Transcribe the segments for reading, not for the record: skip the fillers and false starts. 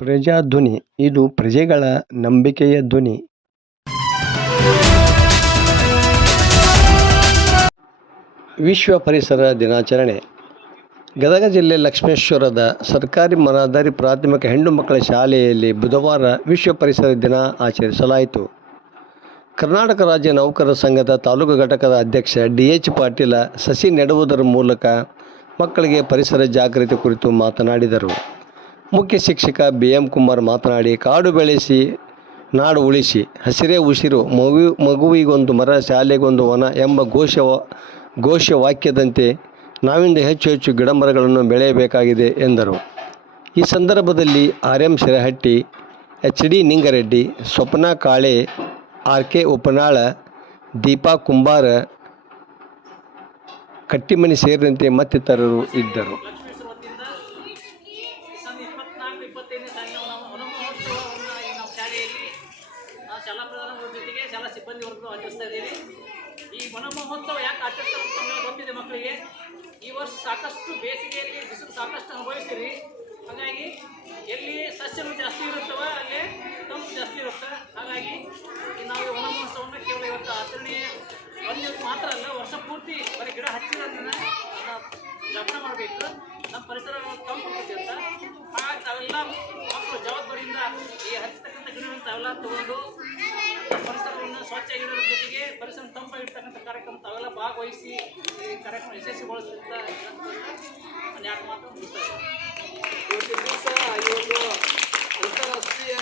ಪ್ರಜಾಧ್ವನಿ ಇದು ಪ್ರಜೆಗಳ ನಂಬಿಕೆಯ ಧ್ವನಿ. ವಿಶ್ವ ಪರಿಸರ ದಿನಾಚರಣೆ. ಗದಗ ಜಿಲ್ಲೆ ಲಕ್ಷ್ಮೇಶ್ವರದ ಸರ್ಕಾರಿ ಮನದಾರಿ ಪ್ರಾಥಮಿಕ ಹೆಣ್ಣು ಮಕ್ಕಳ ಶಾಲೆಯಲ್ಲಿ ಬುಧವಾರ ವಿಶ್ವ ಪರಿಸರ ದಿನ ಆಚರಿಸಲಾಯಿತು. ಕರ್ನಾಟಕ ರಾಜ್ಯ ನೌಕರರ ಸಂಘದ ತಾಲೂಕು ಘಟಕದ ಅಧ್ಯಕ್ಷ DH ಪಾಟೀಲ ಸಸಿ ನೆಡುವುದರ ಮೂಲಕ ಮಕ್ಕಳಿಗೆ ಪರಿಸರ ಜಾಗೃತಿ ಕುರಿತು ಮಾತನಾಡಿದರು. ಮುಖ್ಯ ಶಿಕ್ಷಕ BM ಕುಮಾರ್ ಮಾತನಾಡಿ, ಕಾಡು ಬೆಳೆಸಿ ನಾಡು ಉಳಿಸಿ, ಹಸಿರೇ ಉಸಿರು, ಮಗುವಿಗೊಂದು ಮರ ಶಾಲೆಗೊಂದು ವನ ಎಂಬ ಘೋಷವಾಕ್ಯದಂತೆ ನಾವಿಂದ ಹೆಚ್ಚು ಹೆಚ್ಚು ಗಿಡಮರಗಳನ್ನು ಬೆಳೆಯಬೇಕಾಗಿದೆ ಎಂದರು. ಈ ಸಂದರ್ಭದಲ್ಲಿ RM ಶಿರಹಟ್ಟಿ, HD ನಿಂಗರೆಡ್ಡಿ, ಸ್ವಪ್ನ ಕಾಳೆ, RK ಉಪನಾಳ, ದೀಪಾ ಕುಂಬಾರ, ಕಟ್ಟಿಮನಿ ಸೇರಿದಂತೆ ಮತ್ತಿತರರು ಇದ್ದರು. ಶಾಲಾ ಪ್ರಧಾನ ಜೊತೆಗೆ ಶಾಲಾ ಸಿಬ್ಬಂದಿ ವರ್ಗಗಳು ಆಚರಿಸ್ತಾ ಇದ್ದೀವಿ. ಈ ವನ ಮಹೋತ್ಸವ ಯಾಕೆ ಆಚರಿಸ್ತಾರೆ ಅಂತ ಗೊತ್ತಿದೆ ಮಕ್ಕಳಿಗೆ. ಈ ವರ್ಷ ಸಾಕಷ್ಟು ಬೇಸಿಗೆಯಲ್ಲಿ ಬಿಸಿಲು ಸಾಕಷ್ಟು ಅನುಭವಿಸ್ತೀರಿ. ಹಾಗಾಗಿ ಎಲ್ಲಿ ಸಸ್ಯಗಳು ಜಾಸ್ತಿ ಇರುತ್ತವ ಅಲ್ಲಿ ತಂಪು ಜಾಸ್ತಿ ಇರುತ್ತೆ. ಹಾಗಾಗಿ ನಾವು ವನ ಮಹೋತ್ಸವವನ್ನು ಕೇವಲ ಇವತ್ತು ಆಚರಣೆ ಒಂದು ದಿವಸ ಮಾತ್ರ ಅಲ್ಲ, ವರ್ಷ ಪೂರ್ತಿ ಬರೀ ಗಿಡ ಹಚ್ಚಿರೋದನ್ನ ಜಪನ ಮಾಡಬೇಕು. ನಮ್ಮ ಪರಿಸರ ತಂಪು ಇರುತ್ತೆ ಅಂತ. ಹಾಗಾಗಿ ತಾವೆಲ್ಲ ಮಕ್ಕಳು ಜವಾಬ್ದಾರಿಯಿಂದ ಈ ಹಚ್ಚತಕ್ಕಂಥ ಗಿಡಗಳನ್ನು ತಾವೆಲ್ಲ ತಗೊಂಡು ಪರಿಸರವನ್ನು ಸ್ವಚ್ಛಾಗಿರೋದ್ರ ಜೊತೆಗೆ ಪರಿಸರ ತಂಪಾಗಿರ್ತಕ್ಕಂಥ ಕಾರ್ಯಕ್ರಮ ತಾವೆಲ್ಲ ಭಾಗವಹಿಸಿ ಈ ಕಾರ್ಯಕ್ರಮ ಯಶಸ್ವಿಗೊಳಿಸುತ್ತ ಒಂದು ಎರಡು ಮಾತು ಮುಗಿಸ್ತಾ ಇವತ್ತಿನ ದಿವಸ ಈ ಒಂದು ಅಂತಾರಾಷ್ಟ್ರೀಯ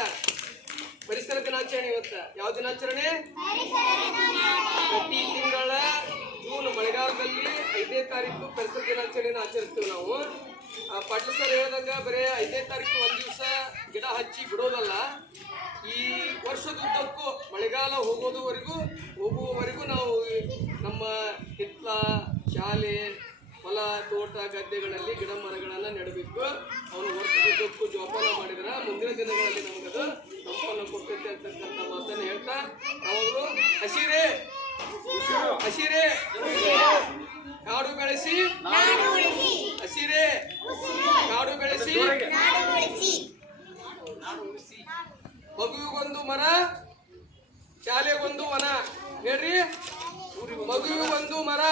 ಪರಿಸರ ದಿನಾಚರಣೆ. ಇವತ್ತು ಯಾವ ದಿನಾಚರಣೆ? ಪ್ರತಿ ತಿಂಗಳ ಜೂನ್ ಮಳೆಗಾಲದಲ್ಲಿ 5ನೇ ತಾರೀಕು ಪರಿಸರ ದಿನಾಚರಣೆಯನ್ನು ಆಚರಿಸ್ತೀವಿ ನಾವು. ಪಾಟೀಲ್ ಸರ್ ಹೇಳಿದಂಗ ಬರೀ 5ನೇ ತಾರೀಕು ಒಂದು ದಿವಸ ಗಿಡ ಹಚ್ಚಿ ಬಿಡೋದಲ್ಲ, ಈ ವರ್ಷದುದ್ದಕ್ಕೂ ಮಳೆಗಾಲ ಹೋಗುವವರೆಗೂ ನಾವು ನಮ್ಮ ಹಿತ್ಲ, ಶಾಲೆ, ಹೊಲ, ತೋಟ, ಗದ್ದೆಗಳಲ್ಲಿ ಗಿಡ ಮರಗಳನ್ನು ನೆಡಬೇಕು. ಅವನು ವರ್ಷದುದ್ದಕ್ಕೂ ಜೋಪಾನ ಮಾಡಿದ್ರೆ ಮುಂದಿನ ದಿನಗಳಲ್ಲಿ ನಮಗದು ತಂಪನ್ನು ಕೊಡ್ತೈತೆ ಅಂತಕ್ಕಂಥ ಮಾತನ್ನು ಹೇಳ್ತಾ ಅವರು ಹಸಿರೇ ಕಾಡು ಬೆಳೆಸಿ, ಹಸಿರೇ ಕಾಡು ಬೆಳೆಸಿ, ಮಗುವಿಗೊಂದು ಮರ ಶಾಲೆಗೊಂದು ವನ. ಹೇಳ್ರಿ, ಮಗುವಿಗೊಂದು ಮರ